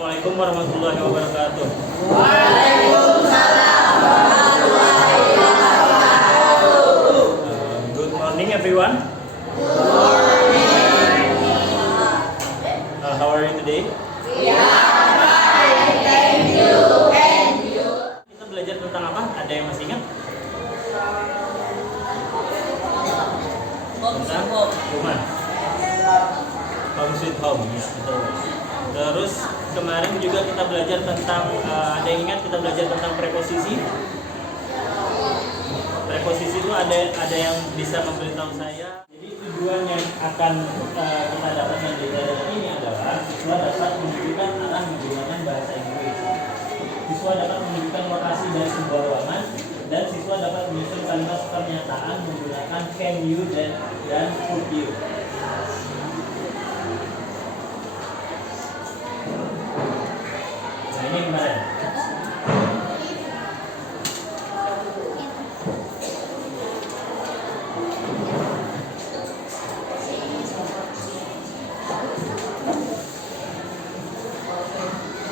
Assalamualaikum warahmatullahi wabarakatuh. Waalaikumsalam warahmatullahi wabarakatuh. Good morning everyone. Good morning. How are you today? We are fine, thank you. And you? Kita belajar tentang apa? Ada yang masih ingat? Tentang rumah. Home sweet home, ya betul. Terus kemarin juga kita belajar tentang ada yang ingat kita belajar tentang preposisi. Preposisi itu ada yang bisa memberitahu saya. Jadi tujuan yang akan kita dapatkan dari pelajaran ini adalah siswa dapat menunjukkan arah menggunakan bahasa Inggris. Siswa dapat menunjukkan lokasi dari sebuah ruangan dan siswa dapat menyusun kalimat pernyataan menggunakan can you dan could you. Nah, ini kemarin.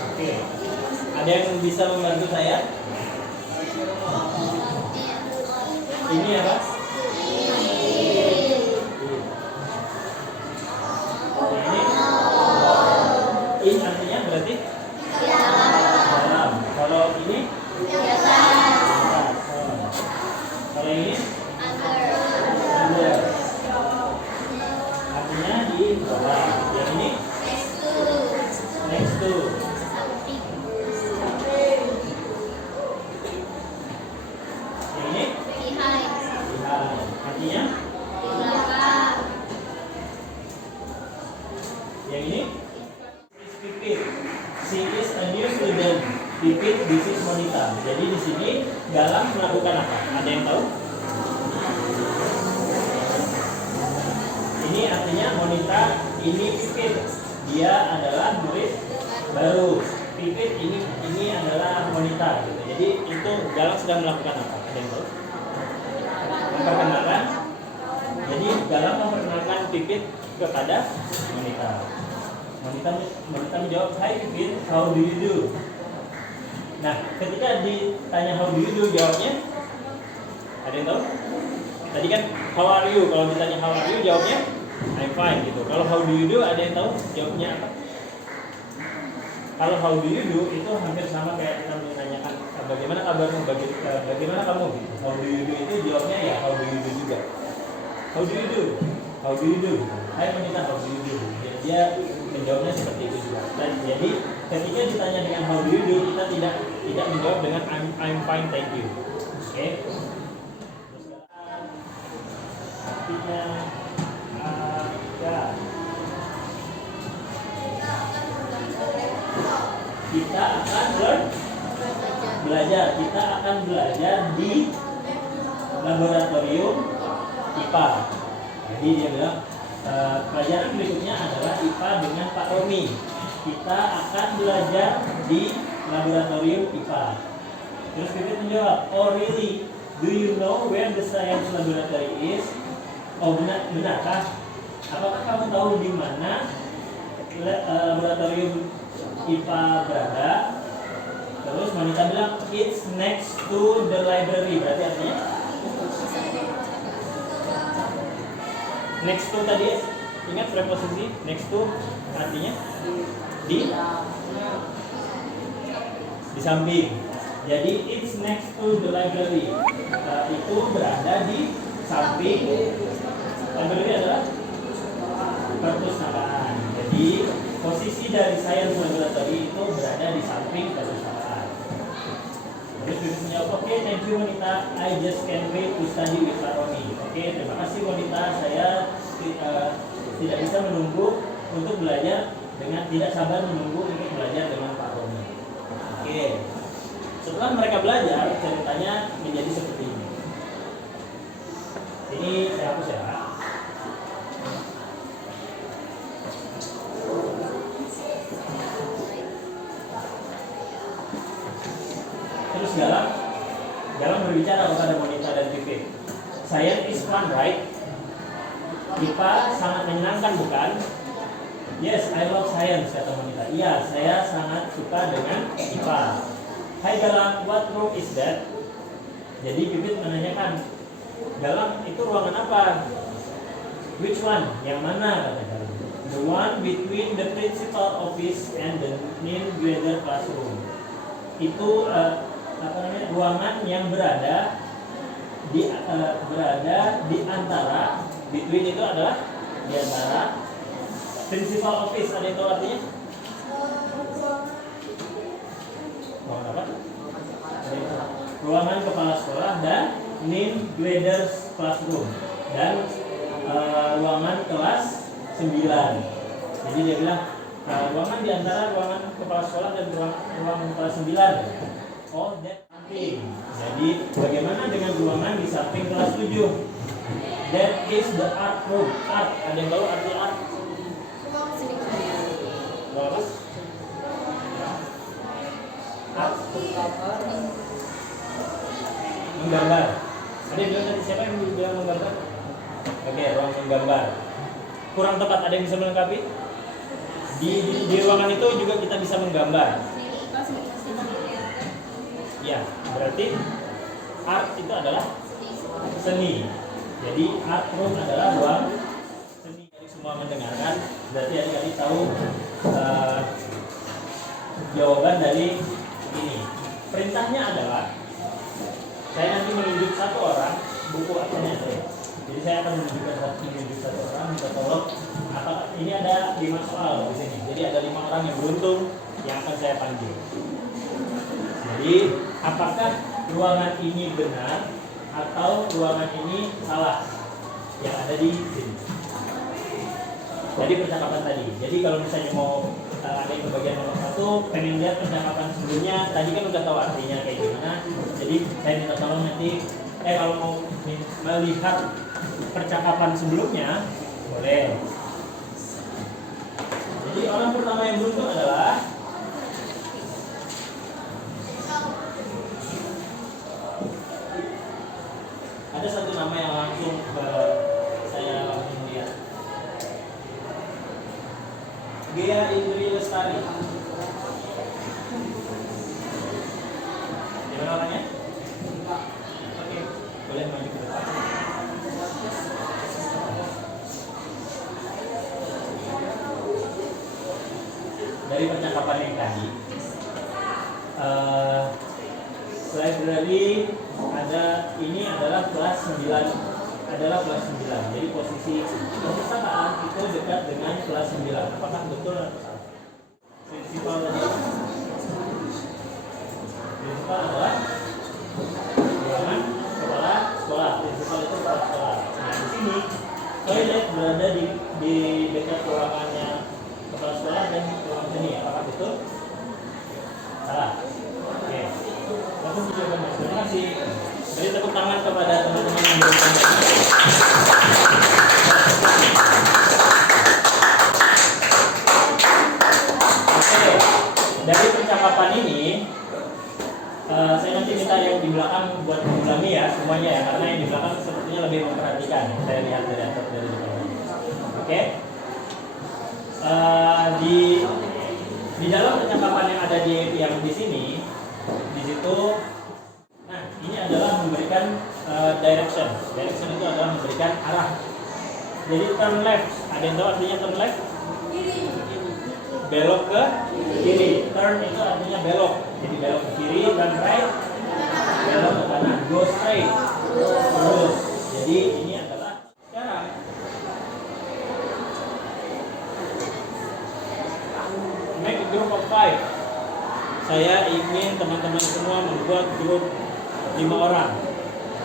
Oke. Ada yang bisa membantu saya? Ini apa? Ini artinya berarti dalam. Kalau ini atas. Kalau ini under. Artinya di bawah. Yang ini next to. Yang ini behind. Artinya yang ini Pipit. She is a new student. Pipit, this is Monita. Jadi di sini Galang melakukan apa? Ada yang tahu? Ini artinya Monita, ini Pipit. Dia adalah murid baru. Pipit ini adalah Monita. Gitu. Jadi itu Galang sedang melakukan apa? Ada yang tahu? Memperkenalkan. Jadi Galang memperkenalkan Pipit kepada Monita. Monita menjawab, "Hi Pipit, how do you do?" Nah, ketika ditanya how do you do, jawabnya ada yang tahu? Tadi kan how are you, kalau ditanya how are you, jawabnya I'm fine gitu. Kalau how do you do, ada yang tahu jawabnya apa? Kalau how do you do itu hampir sama kayak kita menanyakan bagaimana kabarmu, bagaimana kamu gitu. How do you do itu jawabnya ya how do you do juga. How do you do? How do you do? Hai Monita, how do you do? Dia menjawabnya seperti itu juga. Dan jadi ketika ditanya dengan how do you do, kita tidak menjawab dengan I'm fine, thank you. Oke. Artinya ada. Kita akan belajar. Kita akan belajar di laboratorium IPA. Jadi dia bilang pelajaran berikutnya adalah IPA dengan Pak Romi. Kita akan belajar di laboratorium IPA. Terus Pipit menjawab, "Oh really? Do you know where the science laboratory is?" Oh benarkah? Apakah kamu tahu di mana laboratorium IPA berada? Terus Monita bilang, "It's next to the library." Berarti artinya next to tadi, ingat preposisi next to artinya di samping. Jadi it's next to the library. Itu berada di samping. Library adalah perpustakaan. Jadi posisi dari science laboratory itu berada di samping perpustakaan. Terus Pipit menjawab, "Oke, thank you Monita. I just can't wait to study with Pak Roni." Oke, terima kasih Monita. Saya tidak bisa menunggu untuk belajar tidak sabar menunggu untuk belajar dengan Pak Roni. Oke. Setelah mereka belajar, ceritanya menjadi seperti ini. Ini saya hapus ya. Terus Galang berbicara kepada Monita dan Pipit. "Science is fun, right? IPA sangat menyenangkan, bukan?" Yes, I love science, kata Monica. Iya, saya sangat suka dengan IPA. Hai Galang, what room is that? Jadi Pipit menanyakan, Galang itu ruangan apa? Which one? Yang mana? Kata Galang. The one between the principal office and the ninth grader classroom. Itu ruangan yang berada di antara, between itu adalah di antara principal office. Ada itu artinya? Ruangan apa? Ruangan kepala sekolah dan ninth graders classroom dan ruangan kelas 9. Jadi dia bilang ruangan di antara ruangan kepala sekolah dan ruangan kelas 9. Oh, that nothing. Jadi bagaimana dengan ruangan di samping kelas 7? That is the art room. Art, ada yang tahu arti art? Apa? Art. Menggambar. Ada yang bilang tadi, siapa yang bilang menggambar? Oke, ruang menggambar. Kurang tepat, ada yang bisa melengkapi? Di ruangan itu juga kita bisa menggambar. Ya, berarti art itu adalah seni. Jadi art room adalah ruang seni. Jadi semua mendengarkan, berarti adik-adik tahu jawaban dari ini. Perintahnya adalah saya nanti menunjuk satu orang, buku acaranya saya. Jadi saya akan menunjuk satu orang, minta tolong. Apakah ini ada 5 soal di sini? Jadi ada 5 orang yang beruntung yang akan saya panggil. Jadi apakah ruangan ini benar atau ruangan ini salah yang ada di sini? Jadi percakapan tadi. Jadi kalau misalnya mau ada yang bagian nomor 1 pengen lihat percakapan sebelumnya, tadi kan udah tahu artinya kayak gimana. Jadi saya minta tolong nanti kalau mau melihat percakapan sebelumnya boleh. Jadi orang pertama yang beruntung adalah ada satu nama yang langsung saya langsung lihat. Gea Indri Lestari. Di mana orangnya? Oke, boleh maju ke depan. Dari percakapan yang tadi, library ini adalah kelas 9, jadi posisi perpustakaan itu dekat dengan kelas 9. Apakah betul atau salah? Prinsipal tadi, prinsipal adalah ruangan kepala sekolah. Prinsipal itu kepala sekolah. Nah, di sini toilet berada di dekat ruangannya kepala sekolah dan ruangan seni. Apakah betul? Salah. Oke. Langsung jawabannya. Terima kasih. Beri tepuk tangan kepada teman-teman yang memberikan jawaban. Oke. Dari percakapan ini, saya nanti minta yang di belakang buat mengulangi ya semuanya ya, karena yang di belakang sepertinya lebih memperhatikan. Saya lihat dari atas dari depan. Oke. Di dalam percakapan yang ada di sini, di situ, nah ini adalah memberikan direction. Direction itu adalah memberikan arah. Jadi turn left, ada yang tahu artinya turn left? Belok ke kiri. Turn itu artinya belok. Jadi belok ke kiri, turn right, belok ke kanan. Go straight, terus. Jadi ini adalah sekarang. Make a group of 5. Saya ingin teman-teman semua membuat grup 5 orang.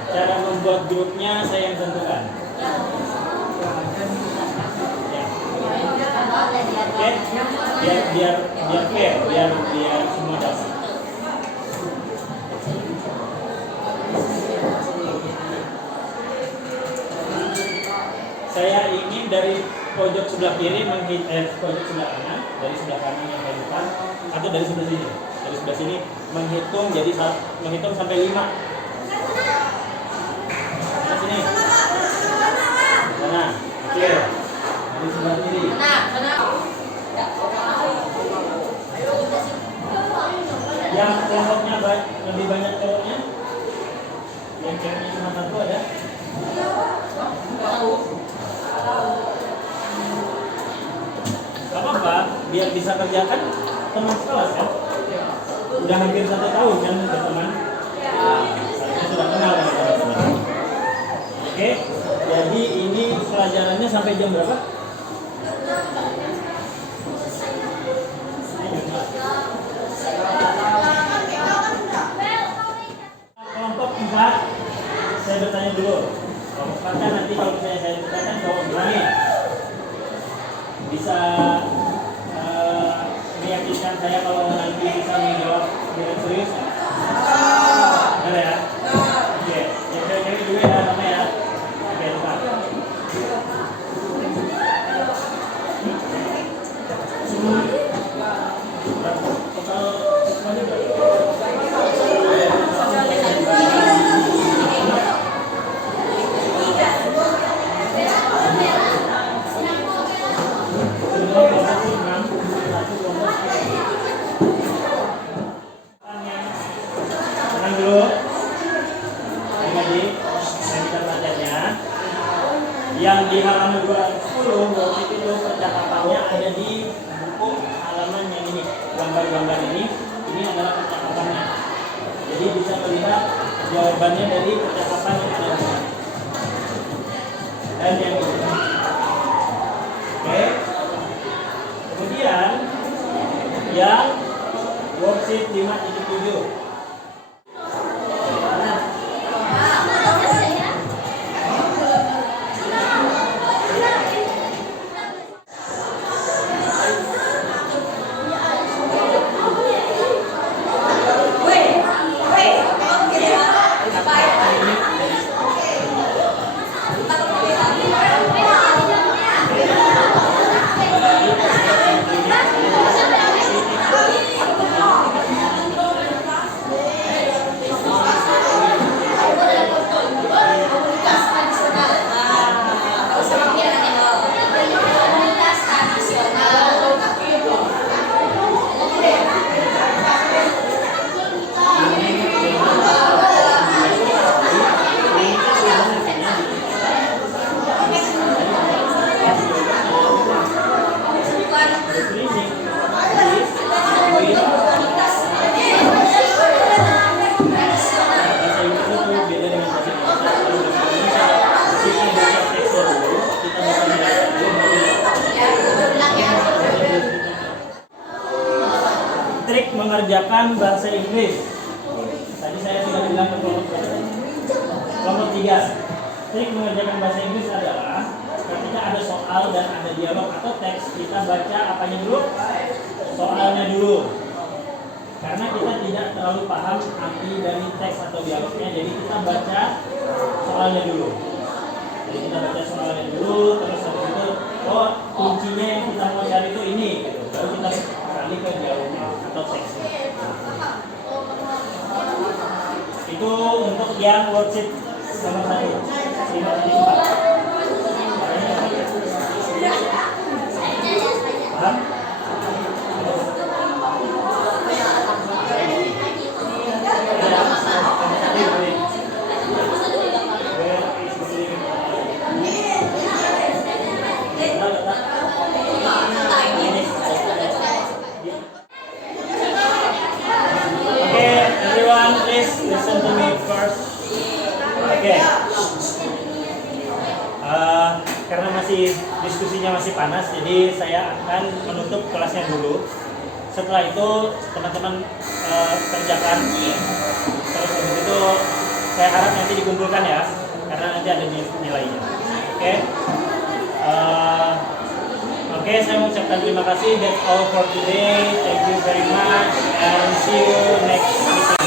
Cara membuat grupnya saya yang tentukan. Ya. Oke, biar fair, biar semua dapat. Saya ingin dari pojok sebelah kiri pojok sebelah kanan, dari sebelah kanan yang paling depan, atau dari sebelah sini. Dari sebelah sini menghitung sampai 5. Ke sini. Sana. Oke. Dari sebelah kiri. bisa kerjakan teman sekelas kan? Udah hampir 1 tahun kan teman-teman? Saya sudah kenal dengan teman-teman. Oke, jadi ini pelajarannya sampai jam berapa? Kelompok 4, saya bertanya dulu. Kelompok 4 kan nanti kalau misalnya saya bertanya jawab bilangin. Bisa meyakinkan saya kalau nanti bisa menjawab dengan serius? Benar ya? Oke, yang cewek-cewek dulu ya, sama ya. Oke, lupa. Total semuanya berapa? Tenang dulu. Jadi, saya bisa bacanya. Yang di halaman 20 itu percakapannya ada di buku halaman yang ini, gambar-gambar ini adalah percakapannya. Jadi bisa melihat jawabannya dari percakapan yang ada di sini. Dan yang ini. Oke. Kemudian yang worksheet 5.7. Trik mengerjakan bahasa Inggris. Tadi saya sudah bilang ke kelompok 3. Trik mengerjakan bahasa Inggris adalah ketika ada soal dan ada dialog atau teks, kita baca apanya dulu? Soalnya dulu. Karena kita tidak terlalu paham arti dari teks atau dialognya, jadi kita baca soalnya dulu. Jadi kita baca soalnya dulu, terus habis itu, oh kuncinya yang kita mau cari itu ini, gitu. Baru kita beralih ke dialognya atau teksnya. Itu untuk yang worksheet nomor 1. 5.4. Paham? Listen to me first. Oke. Karena diskusinya masih panas, jadi saya akan menutup kelasnya dulu. Setelah itu teman-teman kerjakan. Terus habis itu saya harap nanti dikumpulkan ya, karena nanti ada nilainya. Oke. Oke, saya mengucapkan terima kasih. That's all for today. Thank you very much and see you next meeting.